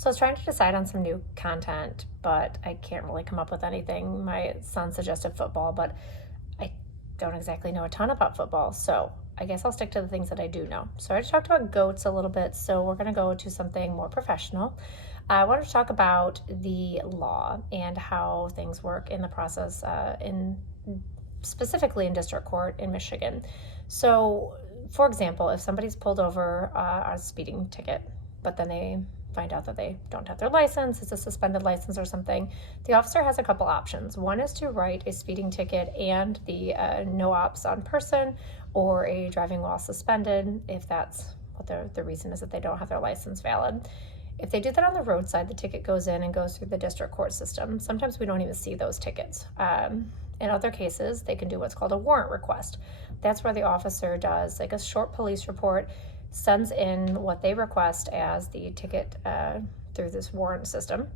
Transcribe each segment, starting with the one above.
So I was trying to decide on some new content, but I can't really come up with anything. My son suggested football, but I don't exactly know a ton about football, so I guess I'll stick to the things that I do know. So I already talked about goats a little bit, so we're going to go to something more professional. I wanted to talk about the law and how things work in the process specifically in district court in Michigan. So, for example, if somebody's pulled over on a speeding ticket, but then they find out that they don't have their license, it's a suspended license or something, the officer has a couple options. One is to write a speeding ticket and the no ops on person, or a driving while suspended, if that's what the reason is that they don't have their license valid. If they do that on the roadside, the ticket goes in and goes through the district court system. Sometimes we don't even see those tickets. In other cases, they can do what's called a warrant request. That's where the officer does like a short police report, sends in what they request as the ticket through this warrant system.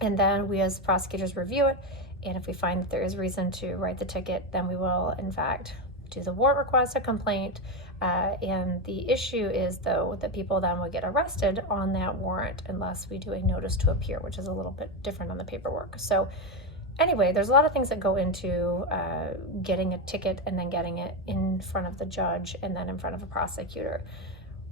And then we as prosecutors review it. And if we find that there is reason to write the ticket, then we will, in fact, do the warrant request, a complaint. And the issue is, though, that people then would get arrested on that warrant unless we do a notice to appear, which is a little bit different on the paperwork. So anyway, there's a lot of things that go into getting a ticket and then getting it in front of the judge and then in front of a prosecutor.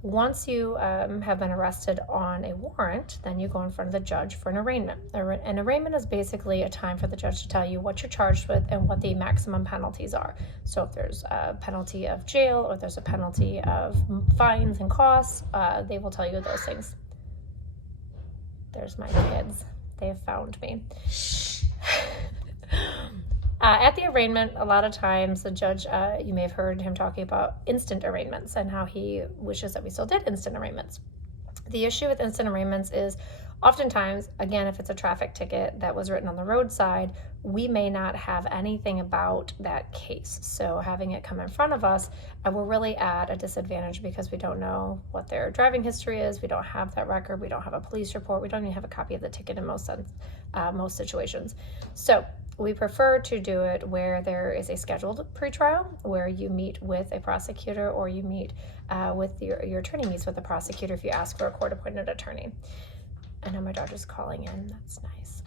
Once you have been arrested on a warrant, then you go in front of the judge for an arraignment. An arraignment is basically a time for the judge to tell you what you're charged with and what the maximum penalties are. So if there's a penalty of jail or there's a penalty of fines and costs, they will tell you those things. There's my kids. They have found me. At the arraignment, a lot of times the judge, you may have heard him talking about instant arraignments and how he wishes that we still did instant arraignments. The issue with instant arraignments is oftentimes, again, if it's a traffic ticket that was written on the roadside, we may not have anything about that case. So having it come in front of us, we're really at a disadvantage because we don't know what their driving history is. We don't have that record. We don't have a police report. We don't even have a copy of the ticket in most situations. So we prefer to do it where there is a scheduled pretrial, where you meet with a prosecutor or you meet with your attorney meets with the prosecutor if you ask for a court-appointed attorney. I know my daughter's calling in. That's nice.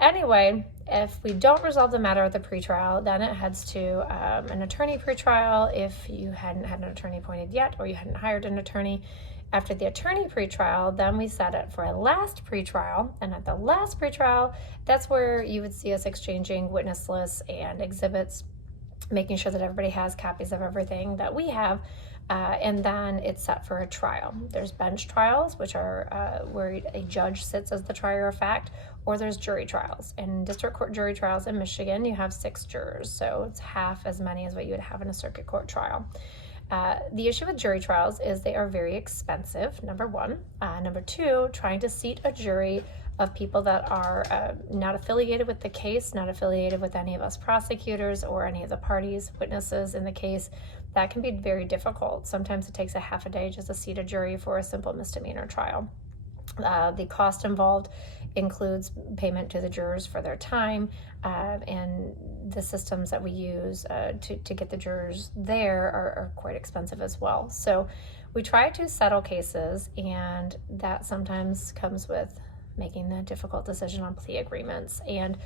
Anyway, if we don't resolve the matter at the pretrial, then it heads to an attorney pretrial if you hadn't had an attorney appointed yet or you hadn't hired an attorney. After the attorney pretrial, then we set it for a last pretrial, and at the last pretrial, that's where you would see us exchanging witness lists and exhibits, making sure that everybody has copies of everything that we have, and then it's set for a trial. There's bench trials, which are where a judge sits as the trier of fact, or there's jury trials. In district court jury trials in Michigan, you have 6 jurors, so it's half as many as what you would have in a circuit court trial. The issue with jury trials is they are very expensive, number one. Number two, trying to seat a jury of people that are not affiliated with the case, not affiliated with any of us prosecutors or any of the parties, witnesses in the case, that can be very difficult. Sometimes it takes a half a day just to seat a jury for a simple misdemeanor trial. The cost involved includes payment to the jurors for their time, and the systems that we use to get the jurors there are quite expensive as well. So we try to settle cases, and that sometimes comes with making the difficult decision on plea agreements. And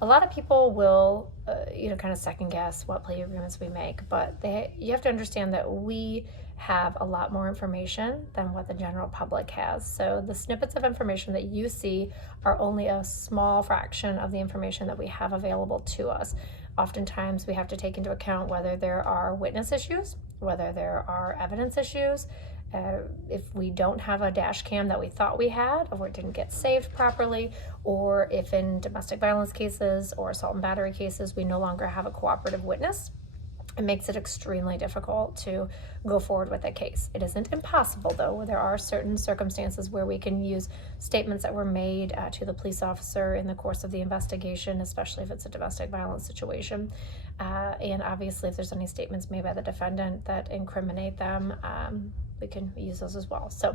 a lot of people will, kind of second guess what plea agreements we make, but you have to understand that we have a lot more information than what the general public has. So the snippets of information that you see are only a small fraction of the information that we have available to us. Oftentimes we have to take into account whether there are witness issues, whether there are evidence issues, if we don't have a dash cam that we thought we had, or it didn't get saved properly, or if in domestic violence cases or assault and battery cases we no longer have a cooperative witness. It makes it extremely difficult to go forward with a case. It isn't impossible, though. There are certain circumstances where we can use statements that were made to the police officer in the course of the investigation, especially if it's a domestic violence situation. And obviously, if there's any statements made by the defendant that incriminate them, we can use those as well. So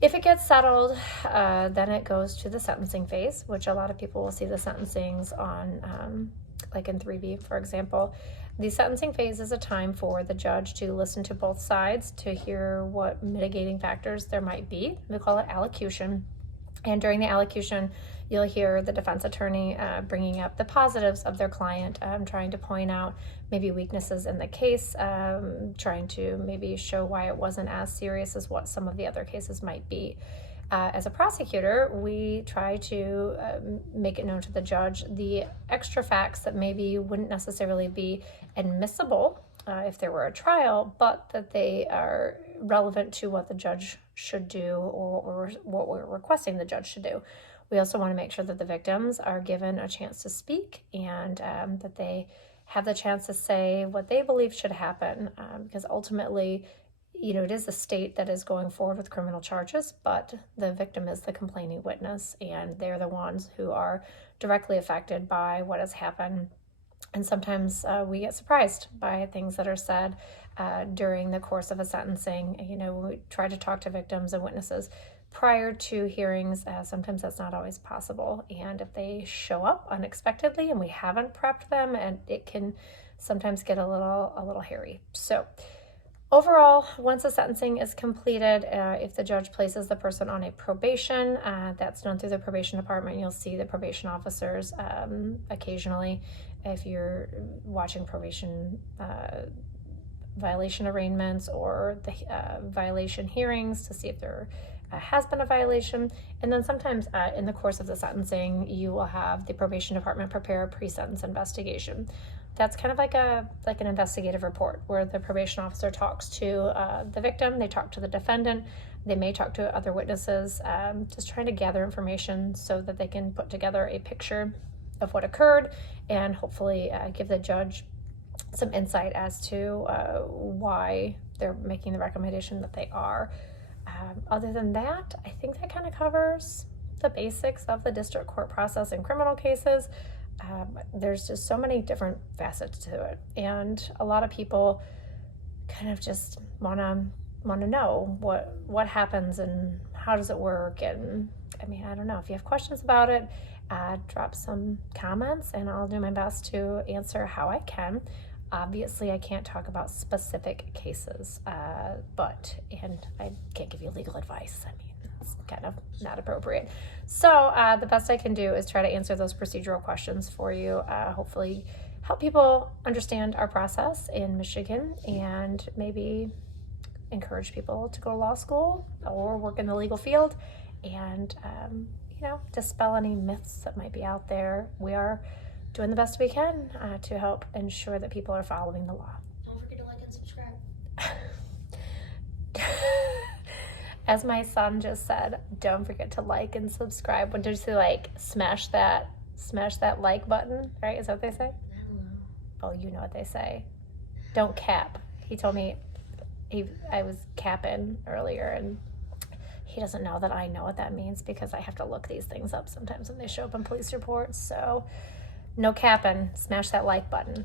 if it gets settled, then it goes to the sentencing phase, which a lot of people will see the sentencings on, like in 3B, for example. The sentencing phase is a time for the judge to listen to both sides to hear what mitigating factors there might be. We call it allocution. And during the allocution, you'll hear the defense attorney bringing up the positives of their client, trying to point out maybe weaknesses in the case, trying to maybe show why it wasn't as serious as what some of the other cases might be. As a prosecutor, we try to make it known to the judge the extra facts that maybe wouldn't necessarily be admissible if there were a trial, but that they are relevant to what the judge should do or what we're requesting the judge should do. We also want to make sure that the victims are given a chance to speak and that they have the chance to say what they believe should happen, because ultimately, it is the state that is going forward with criminal charges, but the victim is the complaining witness, and they're the ones who are directly affected by what has happened. And sometimes we get surprised by things that are said during the course of a sentencing. We try to talk to victims and witnesses prior to hearings. Sometimes that's not always possible. And if they show up unexpectedly and we haven't prepped them, and it can sometimes get a little hairy. So overall, once the sentencing is completed, if the judge places the person on a probation, that's done through the probation department. You'll see the probation officers occasionally. If you're watching probation violation arraignments or the violation hearings to see if there has been a violation. And then sometimes in the course of the sentencing, you will have the probation department prepare a pre-sentence investigation. That's kind of like an investigative report where the probation officer talks to the victim, they talk to the defendant, they may talk to other witnesses, just trying to gather information so that they can put together a picture of what occurred and hopefully give the judge some insight as to why they're making the recommendation that they are. Other than that, I think that kind of covers the basics of the district court process in criminal cases. There's just so many different facets to it, and a lot of people kind of just want to know what happens and how does it work. And I don't know, if you have questions about it, drop some comments and I'll do my best to answer how I can. Obviously, I can't talk about specific cases, and I can't give you legal advice. It's kind of not appropriate. So the best I can do is try to answer those procedural questions for you, hopefully help people understand our process in Michigan and maybe encourage people to go to law school or work in the legal field and, dispel any myths that might be out there. We are doing the best we can to help ensure that people are following the law. Don't forget to like and subscribe. As my son just said, don't forget to like and subscribe. When did you say smash that like button, right? Is that what they say? I don't know. Oh, you know what they say. Don't cap. He told me I was capping earlier, and he doesn't know that I know what that means because I have to look these things up sometimes when they show up in police reports. So no capping, smash that like button.